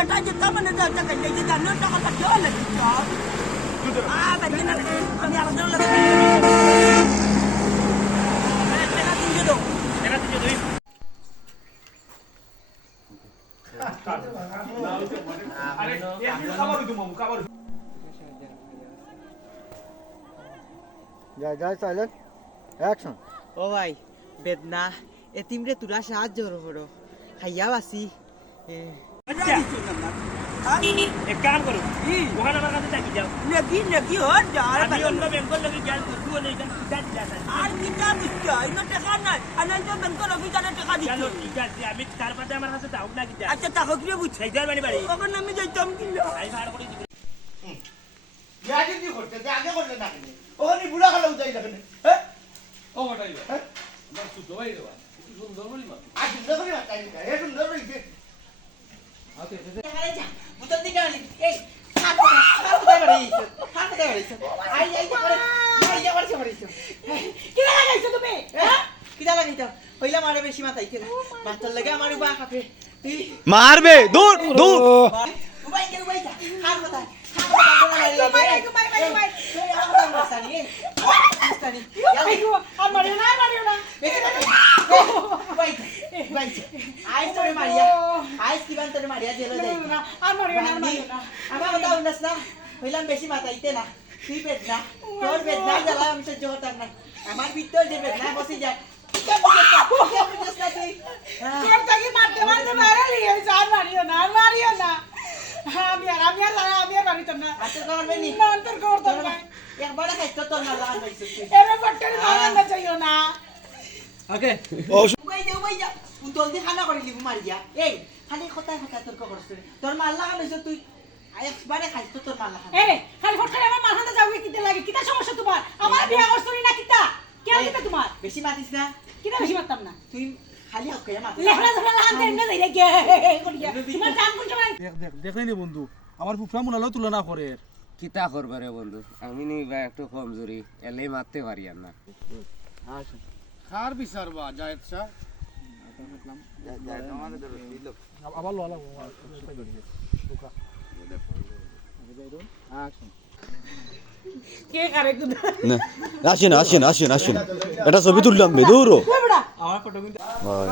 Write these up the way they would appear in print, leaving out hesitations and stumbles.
বেটা যেটা মানে যাচ্ছে কাজে যে জানো টাকা কাটতে হলে জব বাকি না আমি আমাদের লাগে টাকা দিন দাও টাকা দিন দাও আরে এমনি খাবার দিমু খাবার যা সাইলেন্ট অ্যাকশন ও ভাই বেদনা এতিমরে তোরা সাহায্য করো খাইয়া বাসি এক কাম করো ওখানে আমার কাছে থাকি যাও নাকি হর যা আমি অন্য ব্যাংকের লাগি যাই তুই ওই এখানে কিটা দিলা আর কিটা বুঝছো ইনো টাকা নাই আনাই তো ব্যাংকের অফিসারে টাকা দিছো ঠিক আছে আমি তার পাশে আমার কাছে দাও না কিটা আচ্ছা টাকা কি বুঝছো এইটার বাড়ি বাড়ি কখন আমি যাইতাম কিলো আই ভাড়া করে দিবি আগে কি করতে আগে করতে না কেন ওখানে বুড়া খালা উঠাই না কেন হ্যাঁ ও হটাই বা আমার সুতো ভাই রে বা কি সুন্দর বলি মা আজ সুন্দর করে বাতাই না এ সুন্দর হইছে আতে বুতল দিকে আনি এই হাতে বাড়িছে আই কিরা লাগাইছো তুমি হ্যাঁ কিরা লাগাইছো হইলা মারে বেশি মাথাইছে বাচ্চার লাগে আমার উবা কাপে মারবে দূর দূর উবাই যা হার কথা বেশি মাথাইতে না তুই বেদনা তোর বেদনা জ্বালা আমি সহ্য করতাম না আমার ভিতর যে বেদনা বসে যায় একবারে খাইতো তোর না লাগান হইছে ওকে উবাই যা উতল দি খানা করে লিবু মারি যা এই খালি কথায় তর্ক করছিস তোর মাল লাগান হইছে তুই একবারে খাইতো তোর মাল লাগান খালি ফটখানে আমার মাল হাতে যাবে কিতে লাগে কিতা সমস্যা তোমার আমার বিয়া করছনি না কিতা কেন কিতা তোমার বেশি মাতিস না কিতা বেশি মারতাম না তুই খালি হকে মাতিস লেখলা ধরা লাগান দেন না যাইলে কে করিয়া তোমার কাম কোন সময় দেখলাই নি বন্ধু আমার ফুফরা মুনালো তুলনা করে কিতা করবে রে বন্ধু আমি নি ভাই একটু কমজোরি এলেই মারতে পারি আর না খার বিচার বা জায়েদ শাহ আবার লোলা কে করে কুদা আসেন এটা ছবি তুললাম বে দূর আমার ফটো কিন্তু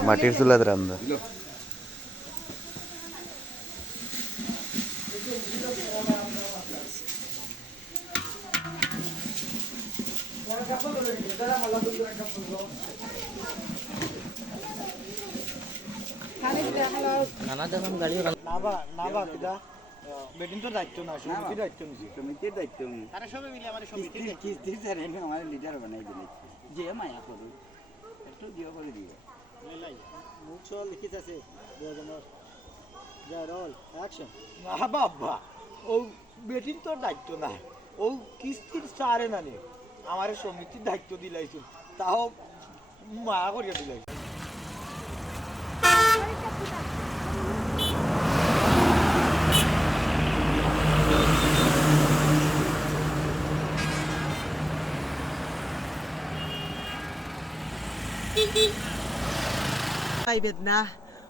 মাটির চুলাতে রান্না নাবা কিদা বেটিং তো দায়িত্ব না সমিতির দায়িত্ব নিছি সমিতির দায়িত্ব নি তারা সবে মিলে আমার সমিতি কিস্তি স্যার এমনি আমার লিডার বানাই দিলে যে মায়া করু একটু দিও করে দিও মুখ সব লিখিত আছে দুজনের যা রোল অ্যাকশন না বাবা ও বেটিং তো দায়িত্ব না ও কিস্তির সারে না নে আমার সমিতির দায়িত্ব দিলাইছো তাও মায়া করিয়া দিলাইছো ভাই বেদনা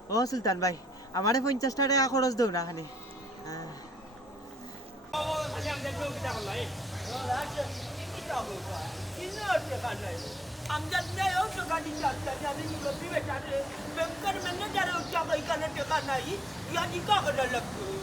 ও সুলতান ভাই আমারে 50 টাকা খরচ দাও না খালি আমজাদ নাই ও টাকা দিন যাচ্ছে আমি মুরব্বী বেটা রে ব্যাংকের ম্যানেজার ও টাকা এখানে টাকা নাই ইয়া দি কা করে লাগতো